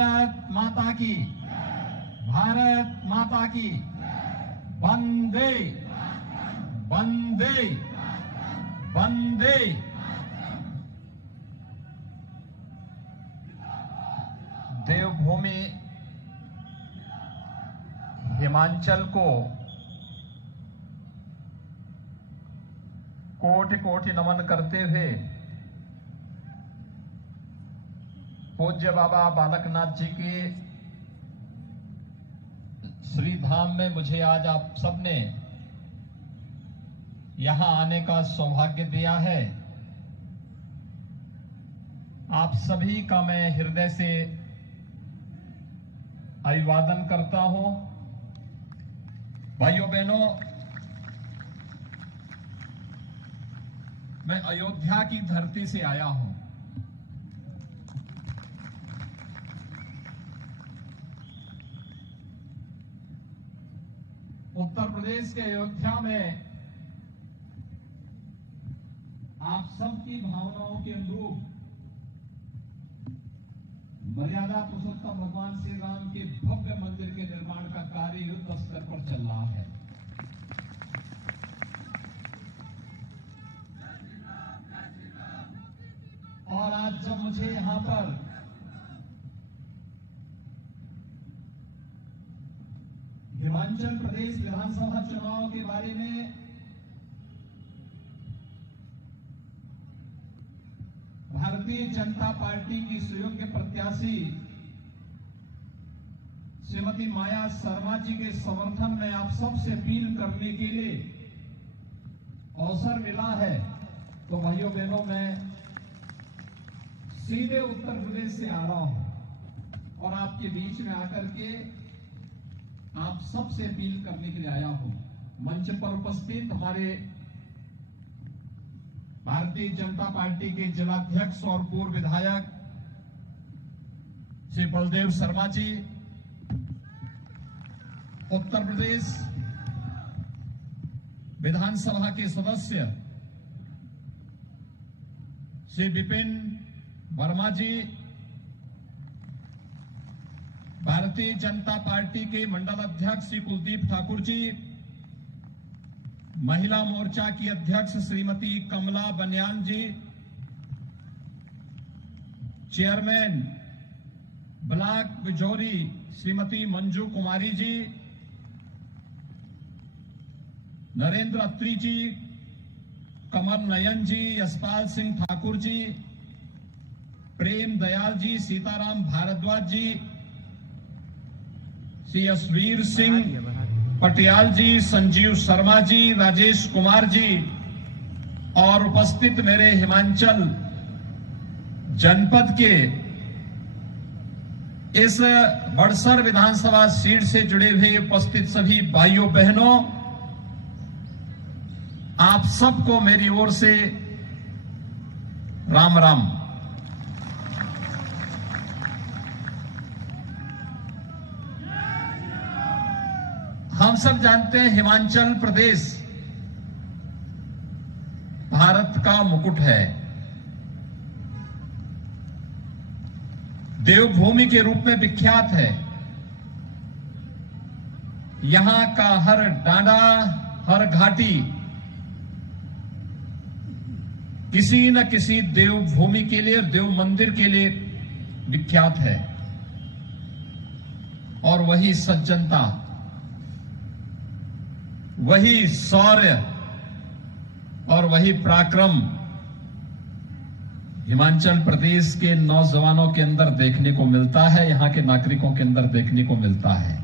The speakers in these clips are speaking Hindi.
भारत माता की, भारत माता की, वंदे वंदे वंदे। देवभूमि हिमाचल को कोटि कोटि नमन करते हुए पूज्य बाबा बालकनाथ जी के श्री धाम में मुझे आज आप सबने यहां आने का सौभाग्य दिया है। आप सभी का मैं हृदय से अभिवादन करता हूं। भाइयों बहनों, मैं अयोध्या की धरती से आया हूं। उत्तर प्रदेश के अयोध्या में आप सबकी भावनाओं के अनुरूप मर्यादा पुरुषोत्तम भगवान श्री राम के भव्य मंदिर के निर्माण का कार्य युद्ध स्तर पर चल रहा है। और आज जब मुझे यहां पर हिमाचल प्रदेश विधानसभा चुनाव के बारे में भारतीय जनता पार्टी की सुयोग्य प्रत्याशी श्रीमती माया शर्मा जी के समर्थन में आप सबसे अपील करने के लिए अवसर मिला है, तो भाइयों बहनों, मैं सीधे उत्तर प्रदेश से आ रहा हूं और आपके बीच में आकर के आप सबसे अपील करने के लिए आया हूं। मंच पर उपस्थित हमारे भारतीय जनता पार्टी के जिलाध्यक्ष और पूर्व विधायक श्री बलदेव शर्मा जी, उत्तर प्रदेश विधानसभा के सदस्य श्री विपिन वर्मा जी, भारतीय जनता पार्टी के मंडल अध्यक्ष श्री कुलदीप ठाकुर जी, महिला मोर्चा की अध्यक्ष श्रीमती कमला बनियान जी, चेयरमैन ब्लॉक बिजौरी श्रीमती मंजू कुमारी जी, नरेंद्र अत्री जी, कमल नयन जी, यशपाल सिंह ठाकुर जी, प्रेम दयाल जी, सीताराम भारद्वाज जी, श्री यशवीर सिंह पटियाल जी, संजीव शर्मा जी, राजेश कुमार जी और उपस्थित मेरे हिमाचल जनपद के इस बड़सर विधानसभा सीट से जुड़े हुए उपस्थित सभी भाइयों बहनों, आप सबको मेरी ओर से राम राम। हम सब जानते हैं हिमाचल प्रदेश भारत का मुकुट है, देवभूमि के रूप में विख्यात है। यहां का हर डांडा, हर घाटी किसी न किसी देवभूमि के लिए, देव मंदिर के लिए विख्यात है। और वही सज्जनता, वही शौर्य और वही पराक्रम हिमाचल प्रदेश के नौजवानों के अंदर देखने को मिलता है, यहां के नागरिकों के अंदर देखने को मिलता है।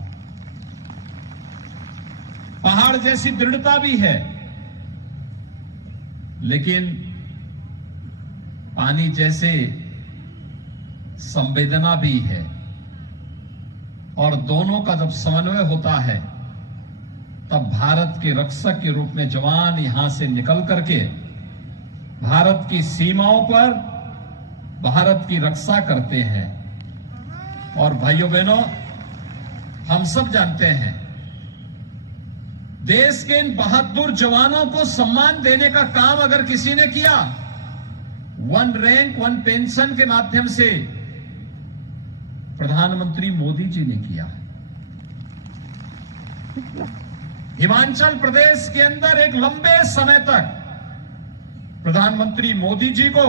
पहाड़ जैसी दृढ़ता भी है, लेकिन पानी जैसे संवेदना भी है। और दोनों का जब समन्वय होता है, तब भारत के रक्षक के रूप में जवान यहां से निकल करके भारत की सीमाओं पर भारत की रक्षा करते हैं। और भाइयों बहनों, हम सब जानते हैं, देश के इन बहादुर जवानों को सम्मान देने का काम अगर किसी ने किया, वन रैंक वन पेंशन के माध्यम से प्रधानमंत्री मोदी जी ने किया है। हिमाचल प्रदेश के अंदर एक लंबे समय तक प्रधानमंत्री मोदी जी को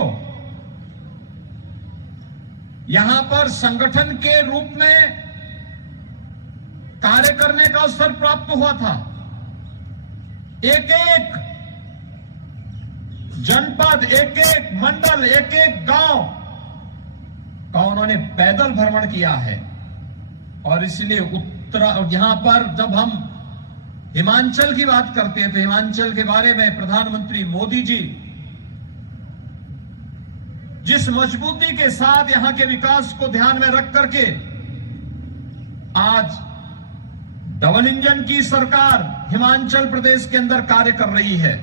यहां पर संगठन के रूप में कार्य करने का अवसर प्राप्त हुआ था। एक एक जनपद, एक एक मंडल, एक एक गांव का उन्होंने पैदल भ्रमण किया है। और इसलिए यहां पर जब हम हिमाचल की बात करते हैं तो हिमाचल के बारे में प्रधानमंत्री मोदी जी जिस मजबूती के साथ यहां के विकास को ध्यान में रख करके आज डबल इंजन की सरकार हिमाचल प्रदेश के अंदर कार्य कर रही है।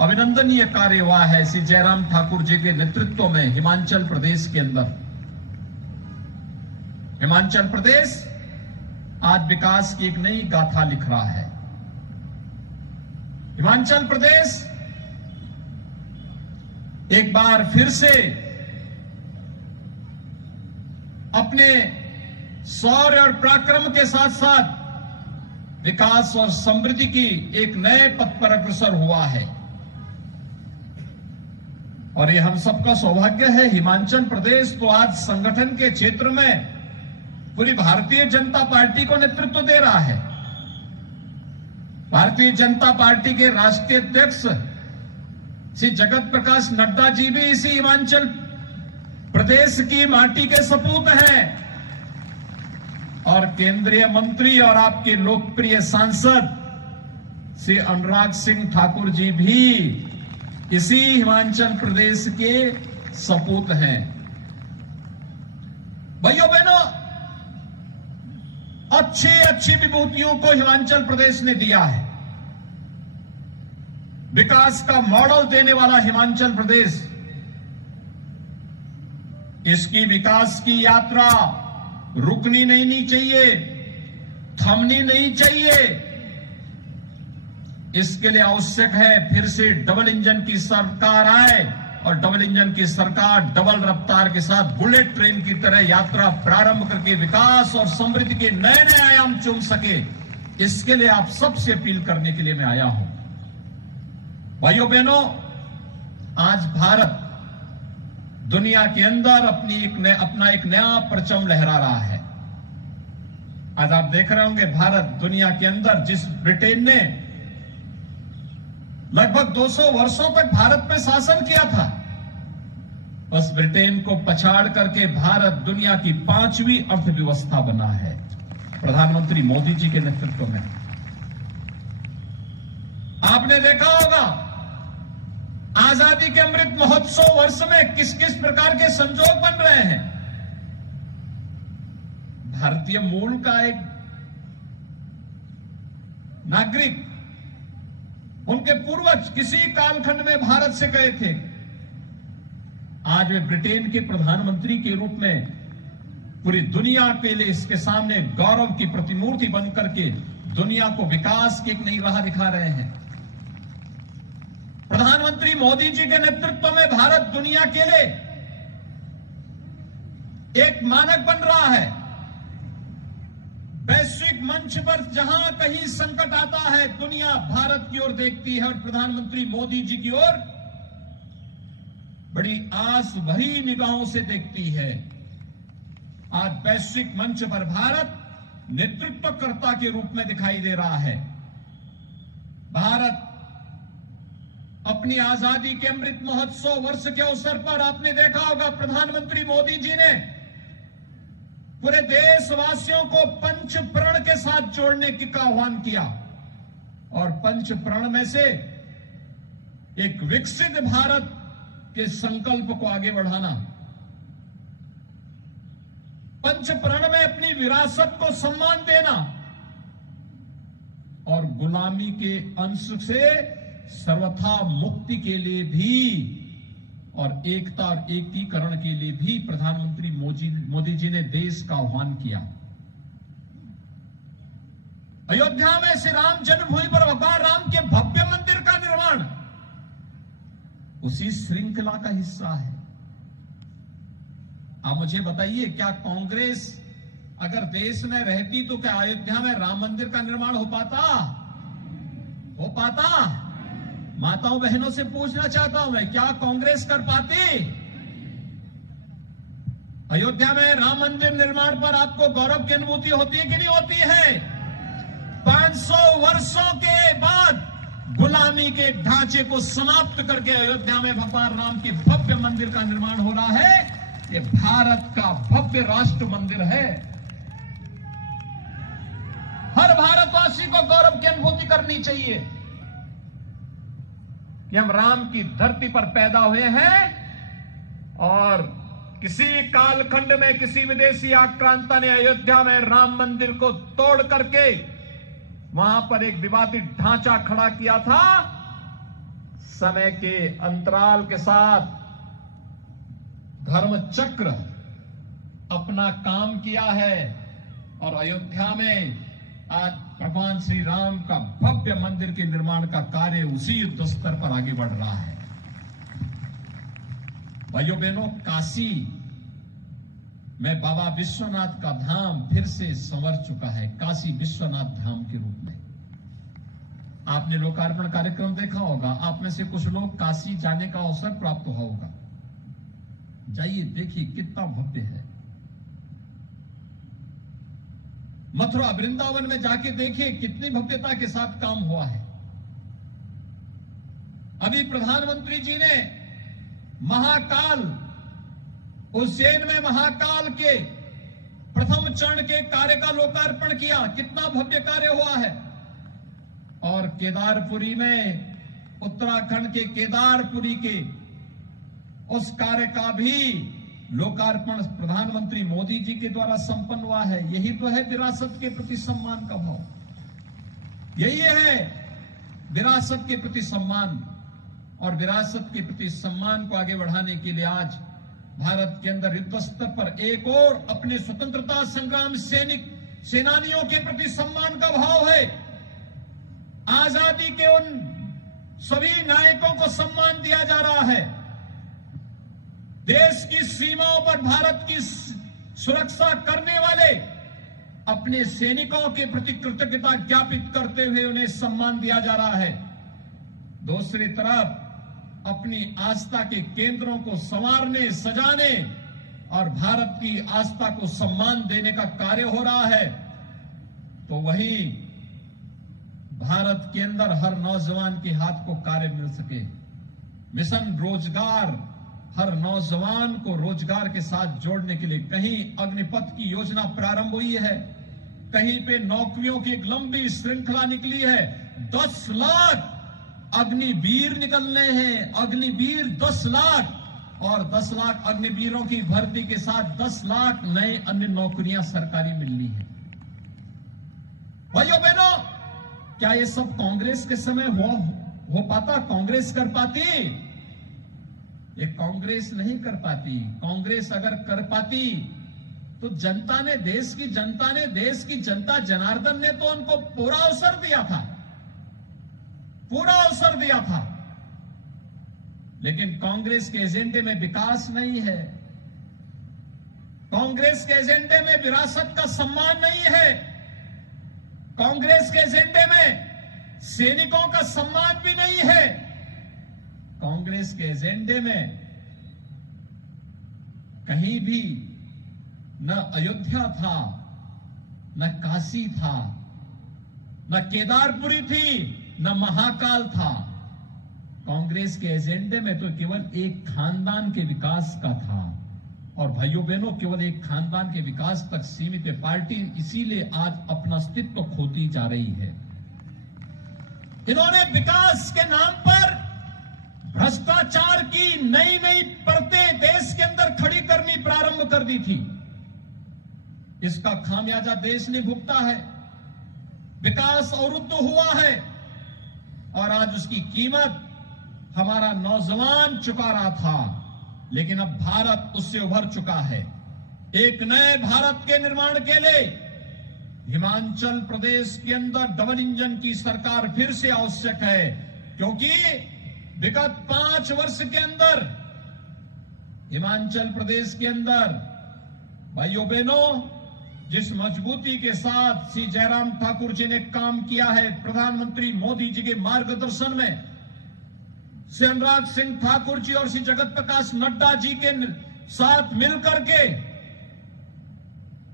अभिनंदनीय कार्य हुआ है श्री जयराम ठाकुर जी के नेतृत्व में हिमाचल प्रदेश के अंदर। हिमाचल प्रदेश आज विकास की एक नई गाथा लिख रहा है। हिमाचल प्रदेश एक बार फिर से अपने शौर्य और पराक्रम के साथ साथ विकास और समृद्धि की एक नए पथ पर अग्रसर हुआ है। और ये हम सबका सौभाग्य है। हिमाचल प्रदेश तो आज संगठन के क्षेत्र में पूरी भारतीय जनता पार्टी को नेतृत्व दे रहा है। भारतीय जनता पार्टी के राष्ट्रीय अध्यक्ष श्री जगत प्रकाश नड्डा जी भी इसी हिमाचल प्रदेश की माटी के सपूत हैं। और केंद्रीय मंत्री और आपके लोकप्रिय सांसद श्री अनुराग सिंह ठाकुर जी भी इसी हिमाचल प्रदेश के सपूत हैं। भाइयों बहनों, अच्छी अच्छी विभूतियों को हिमाचल प्रदेश ने दिया है। विकास का मॉडल देने वाला हिमाचल प्रदेश, इसकी विकास की यात्रा रुकनी नहीं चाहिए, थमनी नहीं चाहिए। इसके लिए आवश्यक है फिर से डबल इंजन की सरकार आए और डबल इंजन की सरकार डबल रफ्तार के साथ बुलेट ट्रेन की तरह यात्रा प्रारंभ करके विकास और समृद्धि के नए नए आयाम चूम सके। इसके लिए आप सबसे अपील करने के लिए मैं आया हूं। भाइयों बहनों, आज भारत दुनिया के अंदर अपना एक नया परचम लहरा रहा है। आज आप देख रहे होंगे भारत दुनिया के अंदर जिस ब्रिटेन ने लगभग 200 वर्षों तक भारत में शासन किया था, उस ब्रिटेन को पछाड़ करके भारत दुनिया की 5वीं अर्थव्यवस्था बना है प्रधानमंत्री मोदी जी के नेतृत्व में। आपने देखा होगा आजादी के अमृत महोत्सव वर्ष में किस किस प्रकार के संजोग बन रहे हैं। भारतीय मूल का एक नागरिक, उनके पूर्वज किसी कालखंड में भारत से गए थे, आज वे ब्रिटेन के प्रधानमंत्री के रूप में पूरी दुनिया के लिए इसके सामने गौरव की प्रतिमूर्ति बनकर के दुनिया को विकास की एक नई राह दिखा रहे हैं। प्रधानमंत्री मोदी जी के नेतृत्व में भारत दुनिया के लिए एक मानक बन रहा है। वैश्विक मंच पर जहां कहीं संकट आता है, दुनिया भारत की ओर देखती है और प्रधानमंत्री मोदी जी की ओर बड़ी आस भरी निगाहों से देखती है। आज वैश्विक मंच पर भारत नेतृत्वकर्ता के रूप में दिखाई दे रहा है। भारत अपनी आजादी के अमृत महोत्सव वर्ष के अवसर पर आपने देखा होगा प्रधानमंत्री मोदी जी ने पूरे देशवासियों को पंच प्रण के साथ जोड़ने का आह्वान किया। और पंच प्रण में से एक विकसित भारत के संकल्प को आगे बढ़ाना, पंच प्रण में अपनी विरासत को सम्मान देना और गुलामी के अंश से सर्वथा मुक्ति के लिए भी और एकता और एकीकरण के लिए भी प्रधानमंत्री मोदी जी ने देश का आह्वान किया। अयोध्या में श्री राम जन्मभूमि पर भगवान राम के भव्य मंदिर का निर्माण उसी श्रृंखला का हिस्सा है। आप मुझे बताइए, क्या कांग्रेस अगर देश में रहती तो क्या अयोध्या में राम मंदिर का निर्माण हो पाता? हो पाता? माताओं बहनों से पूछना चाहता हूं मैं, क्या कांग्रेस कर पाती? अयोध्या में राम मंदिर निर्माण पर आपको गौरव की अनुभूति होती है कि नहीं होती है? 500 वर्षों के बाद गुलामी के ढांचे को समाप्त करके अयोध्या में भगवान राम के भव्य मंदिर का निर्माण हो रहा है। ये भारत का भव्य राष्ट्र मंदिर है। हर भारतवासी को गौरव की अनुभूति करनी चाहिए कि हम राम की धरती पर पैदा हुए हैं और किसी कालखंड में किसी विदेशी आक्रांता ने अयोध्या में राम मंदिर को तोड़ करके वहां पर एक विवादित ढांचा खड़ा किया था। समय के अंतराल के साथ धर्म चक्र अपना काम किया है और अयोध्या में आज भगवान श्री राम का भव्य मंदिर के निर्माण का कार्य उसी युद्ध स्तर पर आगे बढ़ रहा है। भाइयों बहनों, काशी में बाबा विश्वनाथ का धाम फिर से संवर चुका है, काशी विश्वनाथ धाम के रूप में। आपने लोकार्पण कार्यक्रम देखा होगा, आप में से कुछ लोग काशी जाने का अवसर प्राप्त हुआ होगा। जाइए, देखिए कितना भव्य है। मथुरा वृंदावन में जाके देखिए कितनी भव्यता के साथ काम हुआ है। अभी प्रधानमंत्री जी ने महाकाल, उज्जैन में महाकाल के प्रथम चरण के कार्य का लोकार्पण किया। कितना भव्य कार्य हुआ है। और केदारपुरी में, उत्तराखंड के केदारपुरी के उस कार्य का भी लोकार्पण प्रधानमंत्री मोदी जी के द्वारा संपन्न हुआ है। यही तो है विरासत के प्रति सम्मान का भाव। यही है विरासत के प्रति सम्मान। और विरासत के प्रति सम्मान को आगे बढ़ाने के लिए आज भारत के अंदर युद्ध स्तर पर एक और अपने स्वतंत्रता संग्राम सेनानियों के प्रति सम्मान का भाव है। आजादी के उन सभी नायकों को सम्मान दिया जा रहा है। देश की सीमाओं पर भारत की सुरक्षा करने वाले अपने सैनिकों के प्रति कृतज्ञता ज्ञापित करते हुए उन्हें सम्मान दिया जा रहा है। दूसरी तरफ अपनी आस्था के केंद्रों को संवारने, सजाने और भारत की आस्था को सम्मान देने का कार्य हो रहा है। तो वहीं भारत के अंदर हर नौजवान के हाथ को कार्य मिल सके। मिशन रोजगार हर नौजवान को रोजगार के साथ जोड़ने के लिए कहीं अग्निपथ की योजना प्रारंभ हुई है, कहीं पे नौकरियों की एक लंबी श्रृंखला निकली है। 10 लाख अग्निवीर निकलने हैं, अग्निवीर 10 लाख, और 10 लाख अग्निवीरों की भर्ती के साथ 10 लाख नए अन्य नौकरियां सरकारी मिलनी है। भाइयों बहनों, क्या ये सब कांग्रेस के समय हो पाता? कांग्रेस कर पाती? ये कांग्रेस नहीं कर पाती। कांग्रेस अगर कर पाती तो जनता ने, देश की जनता जनार्दन ने तो उनको पूरा अवसर दिया था, पूरा अवसर दिया था। लेकिन कांग्रेस के एजेंडे में विकास नहीं है, कांग्रेस के एजेंडे में विरासत का सम्मान नहीं है, कांग्रेस के एजेंडे में सैनिकों का सम्मान भी नहीं है। कांग्रेस के एजेंडे में कहीं भी न अयोध्या था, न काशी था, न केदारपुरी थी, न महाकाल था। कांग्रेस के एजेंडे में तो केवल एक खानदान के विकास का था। और भाइयों बहनों, केवल एक खानदान के विकास तक सीमित है पार्टी, इसीलिए आज अपना अस्तित्व खोती जा रही है। इन्होंने विकास के नाम पर भ्रष्टाचार की नई नई परतें देश के अंदर खड़ी करनी प्रारंभ कर दी थी। इसका खामियाजा देश ने भुगता है। विकास अवरुद्ध हुआ है और आज उसकी कीमत हमारा नौजवान चुका रहा था। लेकिन अब भारत उससे उभर चुका है। एक नए भारत के निर्माण के लिए हिमाचल प्रदेश के अंदर डबल इंजन की सरकार फिर से आवश्यक है, क्योंकि विगत 5 वर्ष के अंदर हिमाचल प्रदेश के अंदर भाइयों बहनों, जिस मजबूती के साथ श्री जयराम ठाकुर जी ने काम किया है प्रधानमंत्री मोदी जी के मार्गदर्शन में, श्री अनुराग सिंह ठाकुर जी और श्री जगत प्रकाश नड्डा जी के साथ मिलकर के,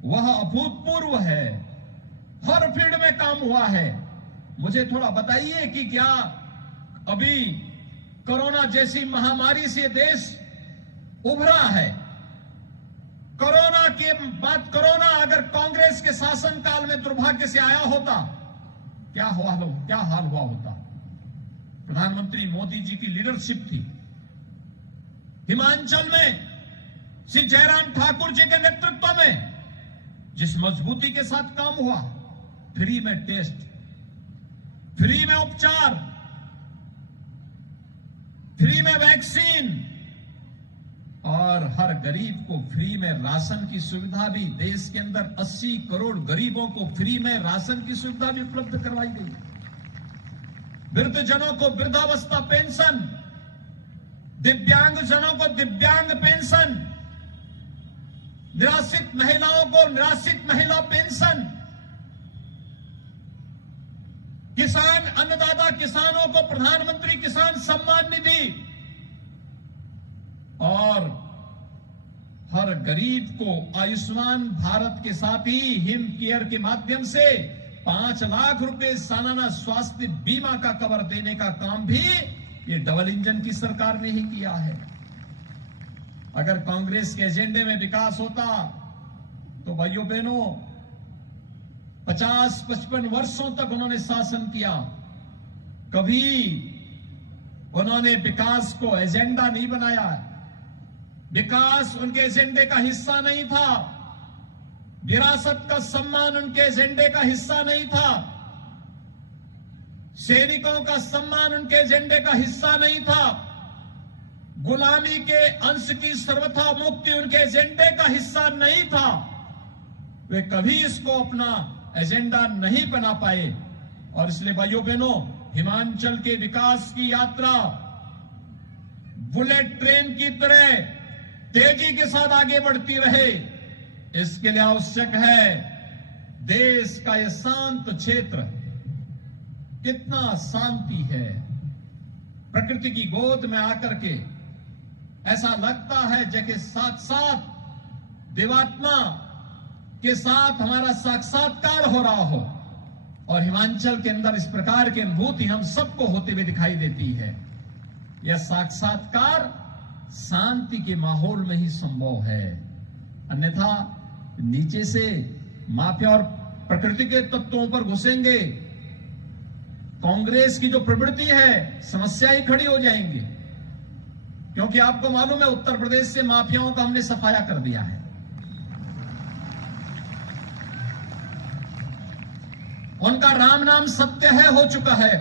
वह अभूतपूर्व है। हर फील्ड में काम हुआ है। मुझे थोड़ा बताइए कि क्या अभी कोरोना जैसी महामारी से देश उभरा है? कोरोना के बाद, कोरोना अगर कांग्रेस के शासनकाल में दुर्भाग्य से आया होता, क्या हाल हुआ होता? प्रधानमंत्री मोदी जी की लीडरशिप थी। हिमाचल में श्री जयराम ठाकुर जी के नेतृत्व में जिस मजबूती के साथ काम हुआ, फ्री में टेस्ट, फ्री में उपचार, फ्री में वैक्सीन और हर गरीब को फ्री में राशन की सुविधा भी, देश के अंदर 80 करोड़ गरीबों को फ्री में राशन की सुविधा भी उपलब्ध करवाई गई। वृद्धजनों को वृद्धावस्था पेंशन, दिव्यांगजनों को दिव्यांग पेंशन, निराश्रित महिलाओं को निराश्रित महिला पेंशन, किसान अन्नदाता किसानों को प्रधानमंत्री किसान सम्मान निधि और हर गरीब को आयुष्मान भारत के साथ ही हिम केयर के माध्यम से 5 लाख रुपए सालाना स्वास्थ्य बीमा का कवर देने का काम भी ये डबल इंजन की सरकार ने ही किया है। अगर कांग्रेस के एजेंडे में विकास होता तो भाइयों बहनों, 50-55 वर्षों तक उन्होंने शासन किया, कभी उन्होंने विकास को एजेंडा नहीं बनाया। विकास उनके एजेंडे का हिस्सा नहीं था। विरासत का सम्मान उनके एजेंडे का हिस्सा नहीं था। सैनिकों का सम्मान उनके एजेंडे का हिस्सा नहीं था। गुलामी के अंश की सर्वथा मुक्ति उनके एजेंडे का हिस्सा नहीं था। वे कभी इसको अपना एजेंडा नहीं बना पाए और इसलिए भाइयों बहनों, हिमाचल के विकास की यात्रा बुलेट ट्रेन की तरह तेजी के साथ आगे बढ़ती रहे। इसके लिए आवश्यक है देश का यह शांत क्षेत्र, कितना शांति है। प्रकृति की गोद में आकर के ऐसा लगता है जैसे साक्षात देवात्मा के साथ हमारा साक्षात्कार हो रहा हो। और हिमाचल के अंदर इस प्रकार की अनुभूति हम सबको होते हुए दिखाई देती है। यह साक्षात्कार शांति के माहौल में ही संभव है, अन्यथा नीचे से माफिया और प्रकृति के तत्वों पर घुसेंगे, कांग्रेस की जो प्रवृत्ति है, समस्या ही खड़ी हो जाएंगी। क्योंकि आपको मालूम है उत्तर प्रदेश से माफियाओं का हमने सफाया कर दिया है। उनका राम नाम सत्य है हो चुका है।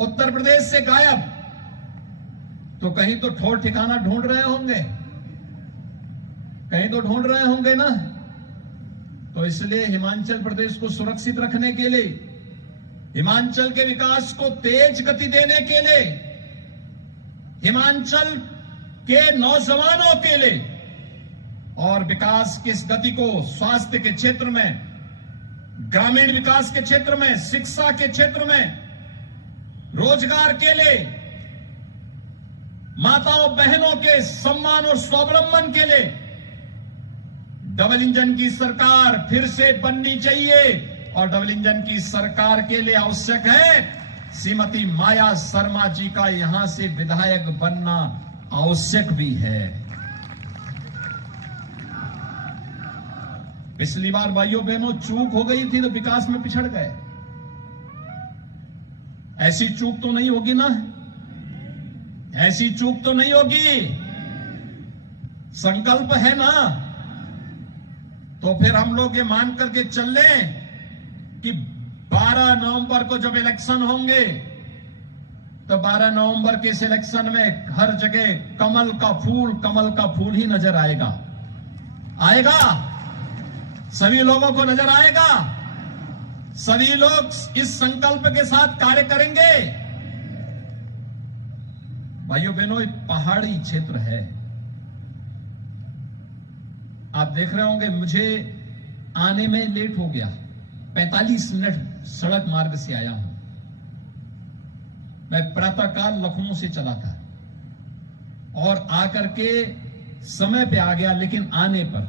उत्तर प्रदेश से गायब, तो कहीं तो ठोर ठिकाना ढूंढ रहे होंगे, कहीं तो ढूंढ रहे होंगे ना। तो इसलिए हिमाचल प्रदेश को सुरक्षित रखने के लिए, हिमाचल के विकास को तेज गति देने के लिए, हिमाचल के नौजवानों के लिए और विकास की इस गति को स्वास्थ्य के क्षेत्र में, ग्रामीण विकास के क्षेत्र में, शिक्षा के क्षेत्र में, रोजगार के लिए, माताओं बहनों के सम्मान और स्वावलंबन के लिए डबल इंजन की सरकार फिर से बननी चाहिए। और डबल इंजन की सरकार के लिए आवश्यक है श्रीमती माया शर्मा जी का यहां से विधायक बनना आवश्यक भी है। पिछली बार भाइयों बहनों चूक हो गई थी तो विकास में पिछड़ गए। ऐसी चूक तो नहीं होगी ना, ऐसी चूक तो नहीं होगी। संकल्प है ना, तो फिर हम लोग ये मान करके चल लें कि 12 नवंबर को जब इलेक्शन होंगे तो 12 नवंबर के इस इलेक्शन में हर जगह कमल का फूल ही नजर आएगा। आएगा, सभी लोगों को नजर आएगा। सभी लोग इस संकल्प के साथ कार्य करेंगे। भाइयों बहनों, एक पहाड़ी क्षेत्र है। आप देख रहे होंगे मुझे आने में लेट हो गया, 45 मिनट सड़क मार्ग से आया हूं। मैं प्रातःकाल लखनऊ से चला था और आकर के समय पे आ गया, लेकिन आने पर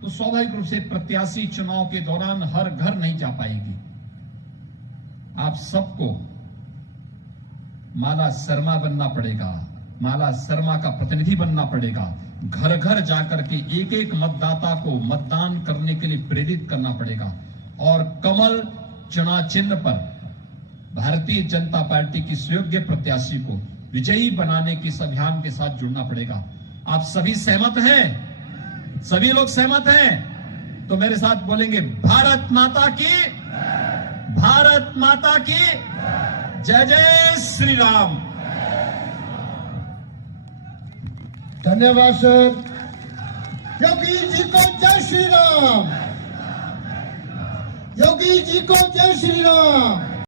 तो स्वाभाविक रूप से प्रत्याशी चुनाव के दौरान हर घर नहीं जा पाएगी। आप सबको माला शर्मा बनना पड़ेगा, माला शर्मा का प्रतिनिधि बनना पड़ेगा। घर घर जाकर के एक एक मतदाता को मतदान करने के लिए प्रेरित करना पड़ेगा और कमल चुनाव चिन्ह पर भारतीय जनता पार्टी की सुयोग्य प्रत्याशी को विजयी बनाने के इस अभियान के साथ जुड़ना पड़ेगा। आप सभी सहमत हैं? सभी लोग सहमत हैं? तो मेरे साथ बोलेंगे भारत माता की, भारत माता की जय जय श्री राम। धन्यवाद सर। योगी जी को जय श्री राम। योगी जी को जय श्री राम।